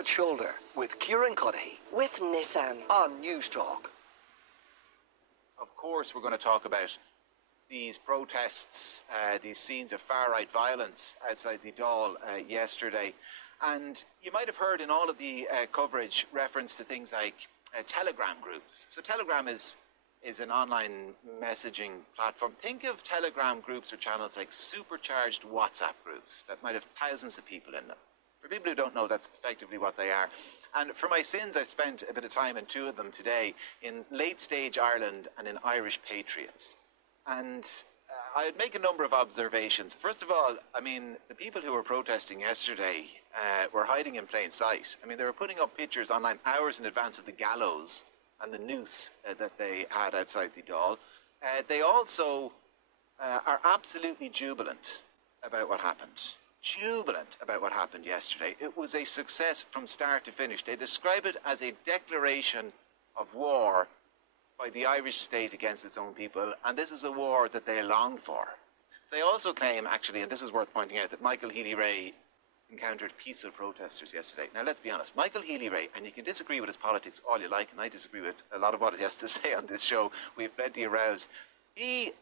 Hard Shoulder with Kieran Cuddihy. With Nissan. On Newstalk. Of course we're going to talk about these protests, these scenes of far-right violence outside the Dáil yesterday. And you might have heard in all of the coverage reference to things like Telegram groups. So Telegram is an online messaging platform. Think of Telegram groups or channels like supercharged WhatsApp groups that might have thousands of people in them. For people who don't know, that's effectively what they are. And for my sins, I've spent a bit of time in two of them today, in late-stage Ireland and in Irish Patriots. And I'd make a number of observations. First of all, I mean, the people who were protesting yesterday were hiding in plain sight. I mean, they were putting up pictures online hours in advance of the gallows and the noose that they had outside the Dáil. They also are absolutely jubilant about what happened. Jubilant about what happened yesterday. It was a success from start to finish. They describe it as a declaration of war by the Irish state against its own people, and this is a war that they long for. They also claim, actually, and this is worth pointing out, that Michael Healy-Rae encountered peaceful protesters yesterday. Now, let's be honest, Michael Healy-Rae, and you can disagree with his politics all you like, and I disagree with a lot of what he has to say on this show. We have plenty of rows. He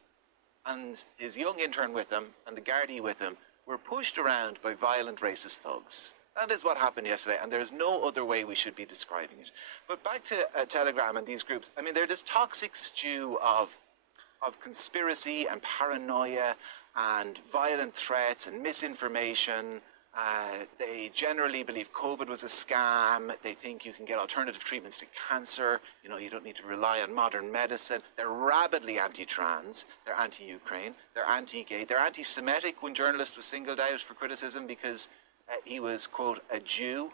and his young intern with him, and the Gardaí with him, were pushed around by violent racist thugs. That is what happened yesterday, and there's no other way we should be describing it. But back to Telegram and these groups. I mean, they're this toxic stew of conspiracy and paranoia and violent threats and misinformation. They generally believe COVID was a scam. They think you can get alternative treatments to cancer. You know, you don't need to rely on modern medicine. They're rabidly anti-trans. They're anti-Ukraine. They're anti-gay. They're anti-Semitic. One journalist was singled out for criticism because he was, quote, a Jew.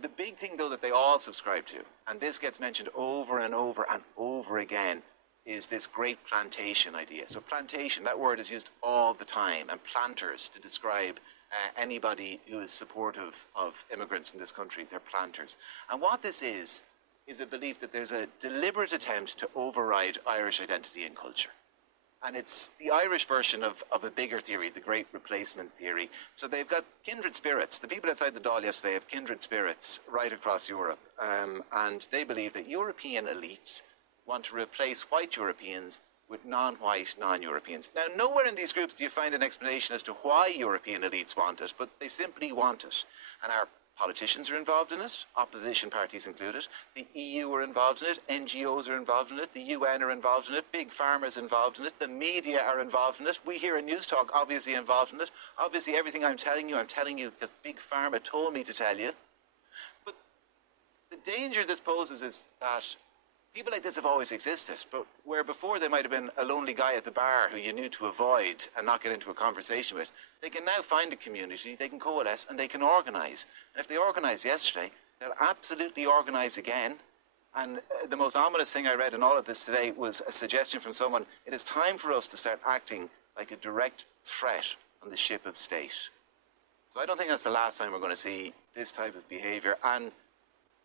The big thing, though, that they all subscribe to, and this gets mentioned over and over and over again, is this great plantation idea. So plantation, that word is used all the time, and planters to describe anybody who is supportive of immigrants in this country. They're planters. And what this is a belief that there's a deliberate attempt to override Irish identity and culture. And it's the Irish version of a bigger theory, the Great Replacement theory. So they've got kindred spirits. The people outside the Dáil yesterday have kindred spirits right across Europe. And they believe that European elites want to replace white Europeans with non-white, non-Europeans. Now, nowhere in these groups do you find an explanation as to why European elites want it, but they simply want it. And our politicians are involved in it, opposition parties included, the EU are involved in it, NGOs are involved in it, the UN are involved in it, big pharma's involved in it, the media are involved in it, we here in Newstalk obviously involved in it. Obviously everything I'm telling you because big pharma told me to tell you. But the danger this poses is that people like this have always existed, but where before they might have been a lonely guy at the bar who you knew to avoid and not get into a conversation with, they can now find a community, they can coalesce, and they can organise. And if they organised yesterday, they'll absolutely organise again. And the most ominous thing I read in all of this today was a suggestion from someone: it is time for us to start acting like a direct threat on the ship of state. So I don't think that's the last time we're going to see this type of behaviour. And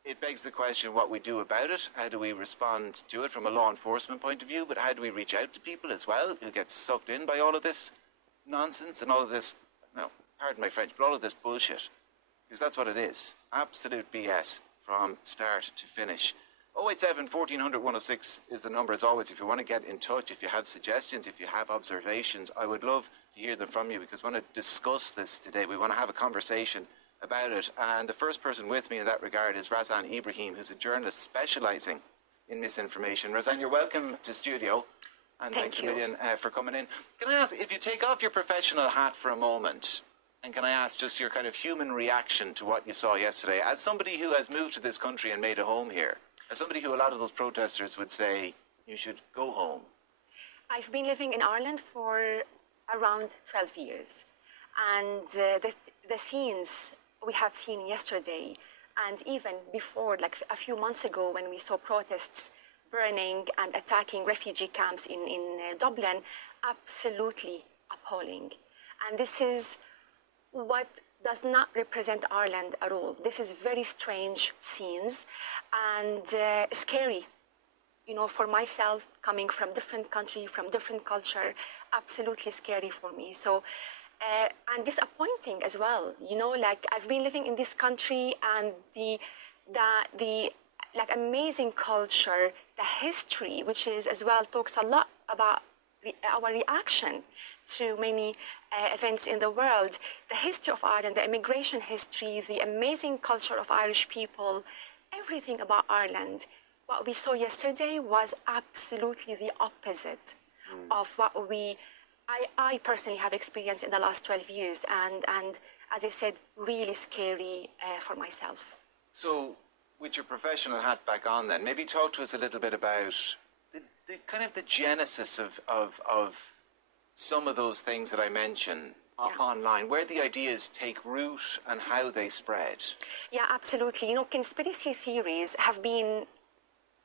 it begs the question what we do about it. How do we respond to it from a law enforcement point of view? But how do we reach out to people as well who get sucked in by all of this nonsense and all of this, no, pardon my French, but all of this bullshit? Because that's what it is. Absolute BS from start to finish. 087 1400 106 is the number as always. If you want to get in touch, if you have suggestions, if you have observations, I would love to hear them from you, because we want to discuss this today. We want to have a conversation about it. And the first person with me in that regard is Razan Ibrahim, who's a journalist specialising in misinformation. Razan, you're welcome to studio, and thanks a million for coming in. Can I ask, if you take off your professional hat for a moment, and can I ask just your kind of human reaction to what you saw yesterday, as somebody who has moved to this country and made a home here, as somebody who a lot of those protesters would say, you should go home? I've been living in Ireland for around 12 years, and the scenes we have seen yesterday, and even before, like a few months ago, when we saw protests burning and attacking refugee camps in Dublin, absolutely appalling. And this is what does not represent Ireland at all. This is very strange scenes and scary. You know, for myself, coming from different country, from different culture, absolutely scary for me. So and disappointing as well. You know, like I've been living in this country, and the like amazing culture, the history, which is as well talks a lot about our reaction to many events in the world, the history of Ireland, the immigration history, the amazing culture of Irish people, everything about Ireland. What we saw yesterday was absolutely the opposite of what I personally have experienced in the last 12 years, and as I said, really scary for myself. So, with your professional hat back on then, maybe talk to us a little bit about the kind of the genesis of some of those things that I mentioned online, where the ideas take root and how they spread. Yeah, absolutely. You know, conspiracy theories have been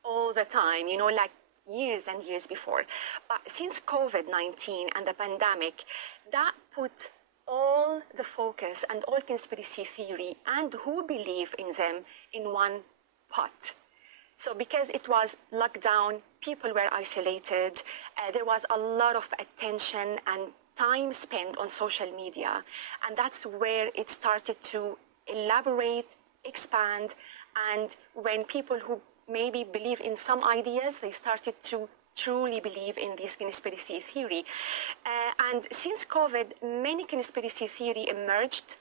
all the time, you know, like years and years before. But since COVID-19 and the pandemic, that put all the focus and all conspiracy theory and who believe in them in one pot. So because it was lockdown, people were isolated, there was a lot of attention and time spent on social media. And that's where it started to elaborate, expand. And when people who maybe believe in some ideas, they started to truly believe in this conspiracy theory. And since COVID, many conspiracy theory emerged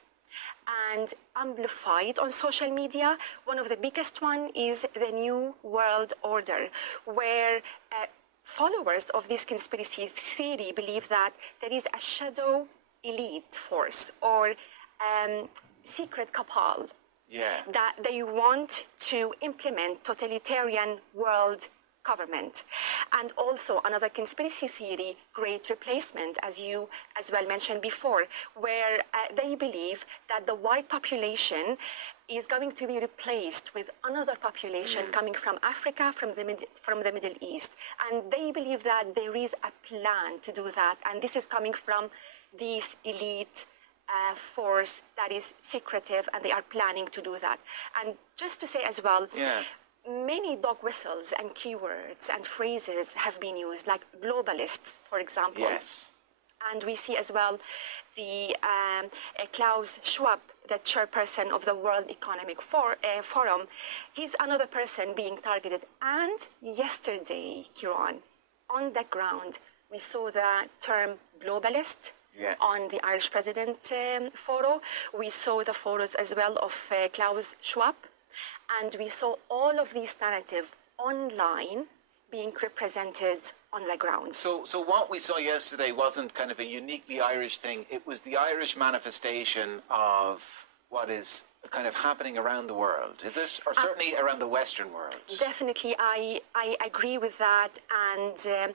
and amplified on social media. One of the biggest one is the New World Order, where followers of this conspiracy theory believe that there is a shadow elite force or secret cabal that they want to implement totalitarian world government. And also another conspiracy theory, Great Replacement, as you as well mentioned before, where they believe that the white population is going to be replaced with another population coming from Africa, from the Middle East. And they believe that there is a plan to do that. And this is coming from this elite force that is secretive, and they are planning to do that. And just to say as well, many dog whistles and keywords and phrases have been used, like globalists, for example. Yes. And we see as well the Klaus Schwab, the chairperson of the World Economic Forum. He's another person being targeted. And yesterday, Kieran, on the ground, we saw the term globalist on the Irish president photo. We saw the photos as well of Klaus Schwab. And we saw all of these narratives online being represented on the ground. So what we saw yesterday wasn't kind of a uniquely Irish thing. It was the Irish manifestation of what is kind of happening around the world, is it? Or certainly around the Western world. Definitely, I agree with that. And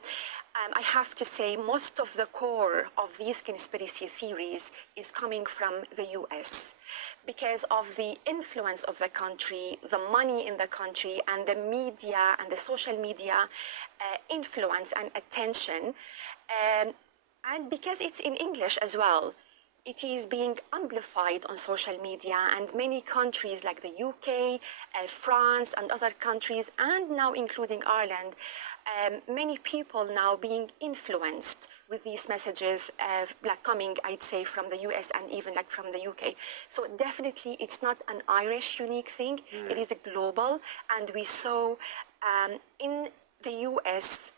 I have to say, most of the core of these conspiracy theories is coming from the US because of the influence of the country, the money in the country, and the media and the social media influence and attention. And because it's in English as well, it is being amplified on social media, and many countries like the UK, France, and other countries, and now including Ireland, many people now being influenced with these messages like coming, I'd say, from the US and even like from the UK. So definitely it's not an Irish unique thing, it is a global, and we saw in the US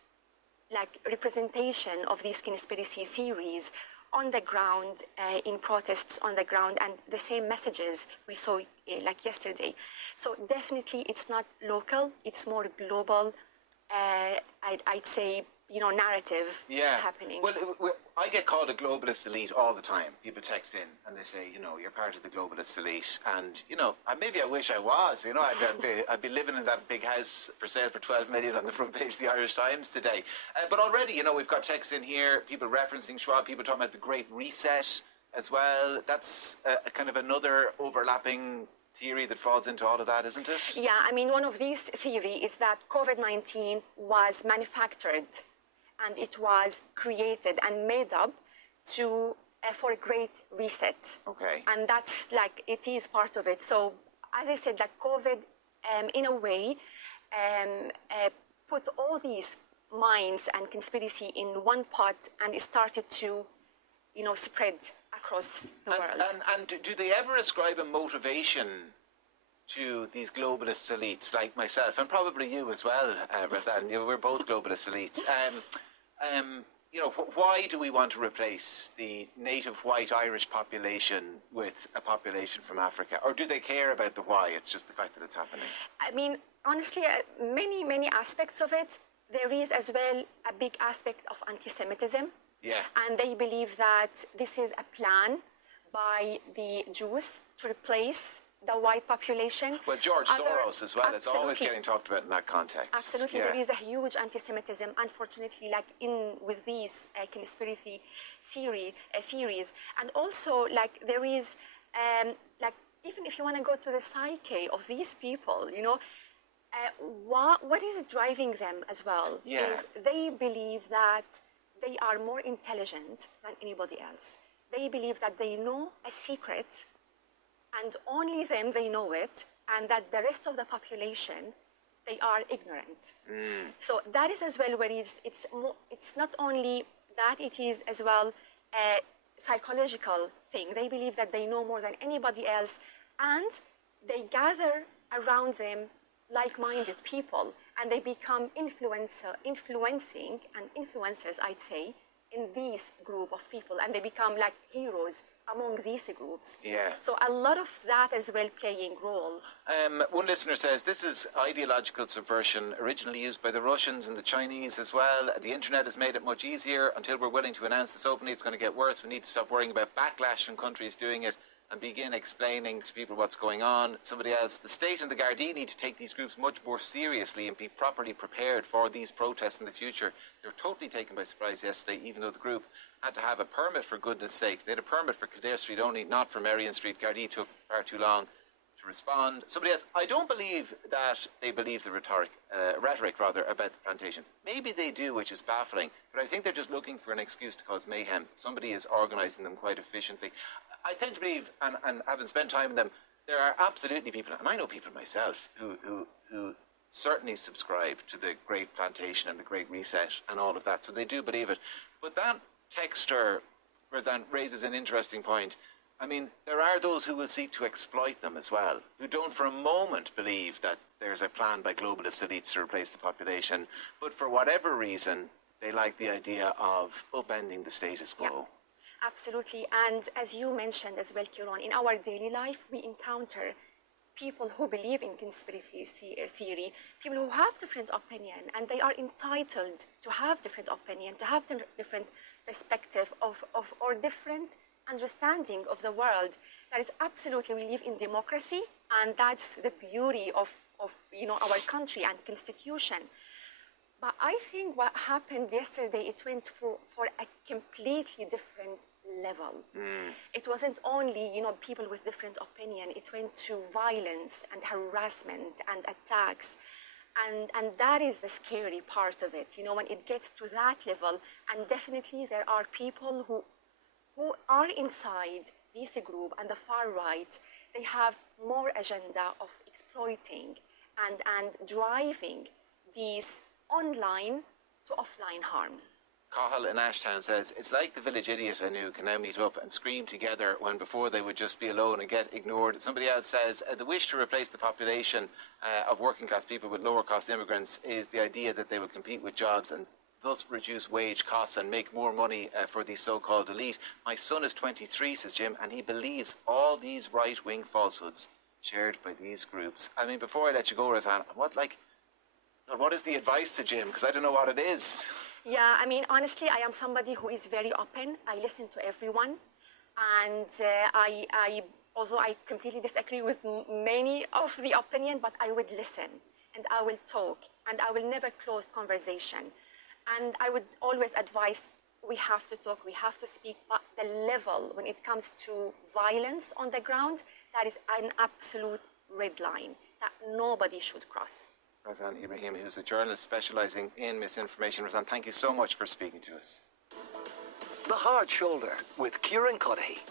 like representation of these conspiracy theories on the ground, in protests on the ground, and the same messages we saw like yesterday. So definitely it's not local, it's more global, I'd say, narrative happening. Well, I get called a globalist elite all the time. People text in and they say, you're part of the globalist elite. And, maybe I wish I was. I'd be living in that big house for sale for 12 million on the front page of the Irish Times today. But already, we've got texts in here, people referencing Schwab, people talking about the Great Reset as well. That's a kind of another overlapping theory that falls into all of that, isn't it? Yeah, I mean, one of these theories is that COVID-19 was manufactured and it was created and made up for a great reset. Okay. And that's it is part of it. So, as I said, COVID, in a way, put all these minds and conspiracy in one pot, and it started to, spread across the world. And do they ever ascribe a motivation to these globalist elites like myself, and probably you as well, Razan? We're both globalist elites. Why do we want to replace the native white Irish population with a population from Africa? Or do they care about the why? It's just the fact that it's happening. I mean, honestly, many aspects of it. There is as well a big aspect of anti-Semitism. Yeah. And they believe that this is a plan by the Jews to replace the white population. Well, George Soros as well. Absolutely. It's always getting talked about in that context. Absolutely. Yeah. There is a huge anti-Semitism, unfortunately, like with these conspiracy theories. And also, like, there is, like, even if you want to go to the psyche of these people, what is driving them as well is they believe that they are more intelligent than anybody else. They believe that they know a secret and only them they know it, and that the rest of the population, they are ignorant. So that is as well where it's not only that, it is as well a psychological thing. They believe that they know more than anybody else, and they gather around them like-minded people, and they become influencing and influencers, I'd say, in this group of people, and they become like heroes among these groups. Yeah. So a lot of that as well playing role. One listener says, this is ideological subversion originally used by the Russians and the Chinese as well. The internet has made it much easier. Until we're willing to announce this openly, it's going to get worse. We need to stop worrying about backlash from countries doing it and begin explaining to people what's going on. Somebody else, the state and the Gardaí need to take these groups much more seriously and be properly prepared for these protests in the future. They were totally taken by surprise yesterday, even though the group had to have a permit, for goodness sake. They had a permit for Kildare Street only, not for Merrion Street. Gardaí took far too long to respond. Somebody else, I don't believe that they believe the rhetoric about the plantation. Maybe they do, which is baffling, but I think they're just looking for an excuse to cause mayhem. Somebody is organising them quite efficiently. I tend to believe, and having spent time with them, there are absolutely people, and I know people myself, who certainly subscribe to the Great Plantation and the Great Reset and all of that, so they do believe it. But that texter raises an interesting point. I mean, there are those who will seek to exploit them as well, who don't for a moment believe that there's a plan by globalist elites to replace the population, but for whatever reason, they like the idea of upending the status quo. Yeah. Absolutely, and as you mentioned as well, Kieran, in our daily life, we encounter people who believe in conspiracy theory, people who have different opinion, and they are entitled to have different opinion, to have different perspective or different understanding of the world. That is absolutely, we live in democracy, and that's the beauty of our country and constitution. But I think what happened yesterday, it went for a completely different level. It wasn't only, people with different opinion. It went to violence and harassment and attacks. And that is the scary part of it, when it gets to that level. And definitely there are people who are inside this group and the far right. They have more agenda of exploiting and driving these online to offline harm. Cahill in Ashtown says, it's like the village idiot I knew can now meet up and scream together when before they would just be alone and get ignored. Somebody else says, the wish to replace the population of working class people with lower cost immigrants is the idea that they will compete with jobs and thus reduce wage costs and make more money for the so-called elite. My son is 23, says Jim, and he believes all these right-wing falsehoods shared by these groups. I mean, before I let you go, Razan, what is the advice to Jim? Because I don't know what it is. Yeah, I mean, honestly, I am somebody who is very open. I listen to everyone. And although I completely disagree with many of the opinion, but I would listen and I will talk and I will never close conversation. And I would always advise, we have to talk, we have to speak, but the level when it comes to violence on the ground, that is an absolute red line that nobody should cross. Razan Ibrahim, who's a journalist specialising in misinformation. Razan, thank you so much for speaking to us. The Hard Shoulder with Kieran Cuddihy.